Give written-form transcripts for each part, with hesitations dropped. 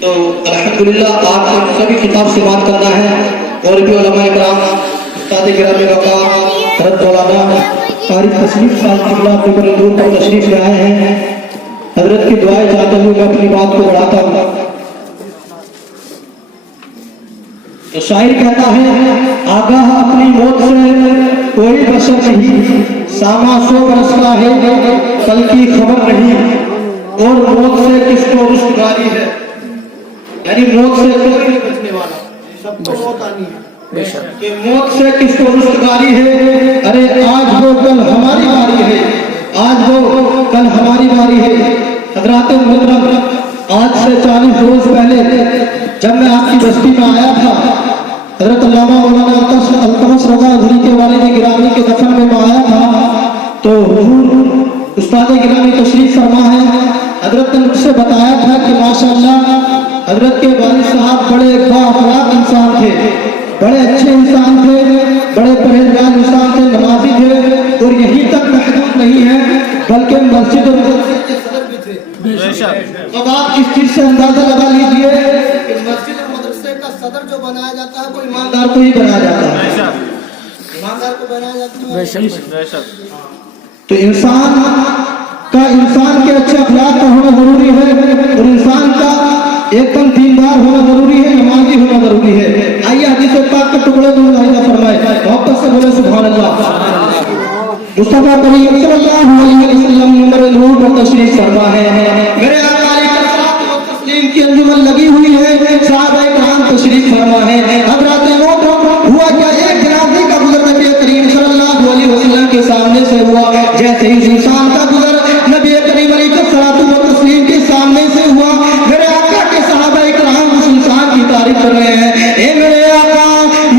تو الحمدللہ آپ کو سبھی خطاب سے بات کرنا ہے، اور بھی علماء کرام، استاد گرامی وقار حضرت مولانا قاری تشریف صاحب قبلہ اپنے بڑے دور پر تشریف لے آئے ہیں۔ حضرت کی دعائیں چاہتے ہوئے میں اپنی بات کو بڑھاتا ہوں۔ تو شاعر کہتا ہے، آگاہ اپنی موت سے کوئی بشر نہیں، ساما 100 برس کا ہے کل کی خبر نہیں، اور موت سے کس کو رستگاری ہے، یعنی موت سے کوئی نہیں بچنے والا، سب کو موت آنی ہے کہ موت سے کس کو رستگاری ہے۔ ارے آج وہ کل ہماری باری ہے، آج وہ کل ہماری باری ہے۔ حضرات محترم، آج سے 40 روز پہلے جب میں آپ کی بستی میں آیا تھا، حضرت علامہ مولانا التمش رضا ادھری کے والد گرامی کے دفن میں آیا تھا، تو حضور استاد گرامی تشریف فرما ہے۔ حضرت نے مجھ سے بتایا تھا کہ ماشاءاللہ حضرت کے والد صاحب بڑے با اخلاق انسان تھے، بڑے اچھے انسان تھے، بڑے پرہیزگار انسان تھے، نمازی تھے، اور یہیں تک محدود نہیں ہے بلکہ مسجد اور مدرسے کے صدر بھی تھے۔ اب آپ اس چیز سے اندازہ لگا لیجئے کہ مسجد اور مدرسے کا صدر جو بنایا جاتا ہے وہ ایماندار کو ہی بنایا جاتا ہے، ایماندار کو بنایا جاتا ہے۔ تو انسان کے اچھے اخلاق کا ہونا ضروری ہے، اور انسان کا ایک دم دیندار ہونا ضروری ہے، نمازی ہونا ضروری ہے۔ آئیے حدیث پاک کے ٹکڑے دونوں لائنہ فرمائے، محبت سے بولے سبحان اللہ۔ مصطفیٰ کریم صلی اللہ علیہ وسلم نمبر نور پر تشریف فرما ہے۔ میرے آقا علیہ الصلوۃ والتسلیم کی انجمن لگی ہوئی ہے، صحابہ کرام تشریف فرما ہے۔ حضرات محترم، ہوا کیا، ایک جنازے کا گزر نبی کریم صلی اللہ علیہ وسلم کے سامنے سے ہوا، جیسے ہی انسان کا گزر نبی کریم علیہ الصلوۃ والتسلیم کے سامنے سے ہوا، میرے آقا کے صحابہ کرام اس انسان کی تعریف کر رہے ہیں، اے میرے آقا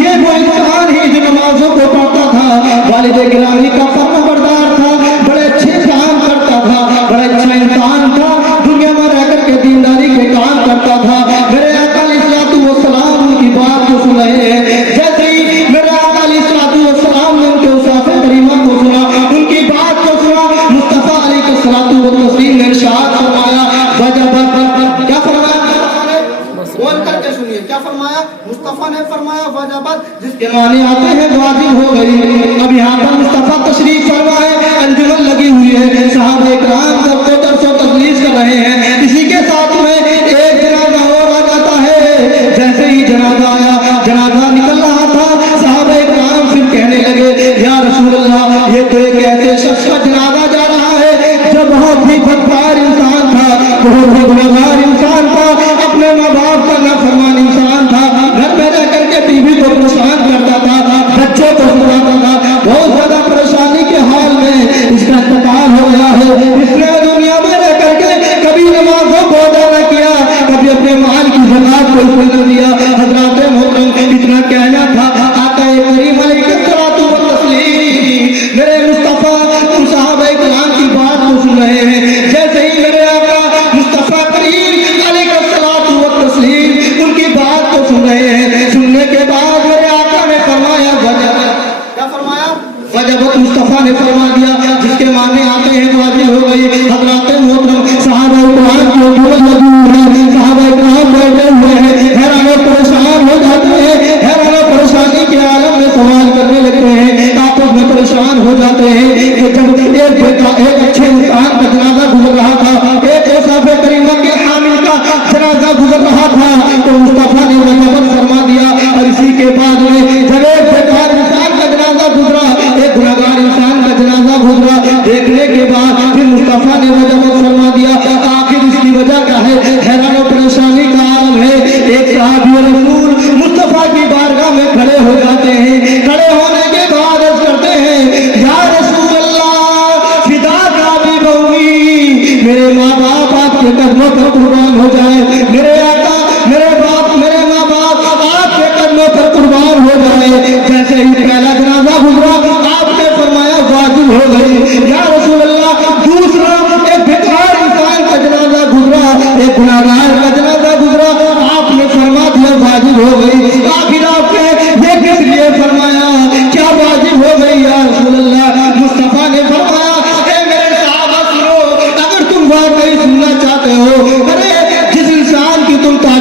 یہ وہ انسان ہی جو نمازوں کو پڑھتا تھا، والد گرامی کا فرما بردار تھا، بڑے اچھے کام کرتا تھا، بڑا اچھا انسان تھا، دنیا میں رہ کر کے دینداری کے کام کرتا تھا۔ میرے آقا علیہ الصلوۃ والسلام ان کی بات کو سن رہے ہیں، جیسے ہی میرے آقا علیہ الصلوۃ والسلام نے ان کے اوصاف کریمہ کو سنا، ان کی بات کو سنا، مصطفیٰ علیہ الصلوۃ والتسلیم نے ارشاد فرمایا، وجبت، کیا فرمایا؟ بول کر کے سنیے، کیا فرمایا؟ مصطفیٰ نے فرمایا وجبت، جس کے معنی آتے ہیں واجب ہو گئی۔ اب یہاں پر مصطفیٰ تشریف فرمائے، انجمن لگی ہوئی ہے، صحابہ کرام سب کو درس و تدریس کر رہے ہیں، اسی کے ساتھ میں ایک جنازہ اور آ جاتا ہے۔ جیسے ہی جنازہ آیا، جنازہ نکل رہا تھا، صحابہ کرام پھر کہنے لگے، یا رسول اللہ یہ تو ایک ایسے شخص کا جنازہ جا رہا ہے جو بہت ہی بدکار انسان تھا، بہت ہی گنہگار انسان تھا، اپنے ماں باپ کا نافرمان انسان تھا، گھر میں رہ کر کے بیوی کو پریشان کرتا تھا، بچوں کو سناتا تھا، بہت زیادہ پریشانی کے حال میں اس کا انتقال ہو گیا ہے۔ اس نے دنیا میں رہ کر کے کبھی نمازوں کو ادا نہ کیا، کبھی اپنے مال کی زکات کو اس نے نہ دیا۔ حضرات محترم، اتنا کہنا تھا، آقا کریم علیہ الصلوۃ والتسلیم میرے مصطفیٰ ان صحابہ کرام کی بات کو سن رہے ہیں، جیسے ہی میرے آقا مصطفیٰ کریم علیہ الصلوۃ والتسلیم ان کی بات کو سن رہے ہیں، سننے کے بعد میرے آقا نے فرمایا وجبت، کیا فرمایا؟ وجبت، مصطفیٰ نے فرما دیا، جس کے معنی آتے ہیں واجب ہو گئی۔ حضرات محترم، صحابہ کرام کی انجمن لگی ہوئی ہے، صحابہ کرام بیٹھے ہوئے ہیں، حیران و پریشان ہو جاتے ہیں، حیران و پریشانی کے عالم میں سوال کرنے لگتے ہیں، آپس میں پریشان ہو جاتے ہیں کہ جب ایک اچھے انسان کا جنازہ گزر رہا تھا، ایک اوصاف کریمہ کے حامل کا جنازہ گزر رہا تھا، تو مصطفیٰ نے وجبت فرما دیا، اور اسی کے بعد میں جب ایک بیکار انسان کا جنازہ گزرا، ایک گنہگار انسان کا جنازہ گزرا، دیکھنے کے بعد پھر مصطفیٰ نے وجبت فرما دیا۔ آخر اس کی وجہ کیا ہے؟ حیران و پریشانی کا عالم ہے۔ ایک صحابی رسول مصطفیٰ کی بارگاہ میں کھڑے ہو جاتے ہیں، کھڑے ہونے کے بعد عرض کرتے ہیں، یا رسول اللہ فداک ابی و امی، میرے ماں باپ آپ کے قدموں پر قربان ہو جائے، میرے آقا، میرے باپ، میرے ماں باپ آپ کے قدموں پر قربان ہو جائے۔ جیسے ہی پہلا جنازہ گزرا، آپ نے فرمایا واجب ہو گئی۔ یا رسول اللہ دوسرا ایک بیکار انسان کا جنازہ گزرا، ایک گنہگار کا جنازہ گزرا، آپ نے فرما دیا واجب ہو گئی۔ آخر آپ نے یہ کس لیے فرمایا؟ کیا واجب ہو گئی یا رسول اللہ؟ مصطفیٰ نے فرمایا، اے میرے صحابہ سنو، اگر تم واقعی سننا چاہتے ہو، ارے جس انسان کی تم تعریف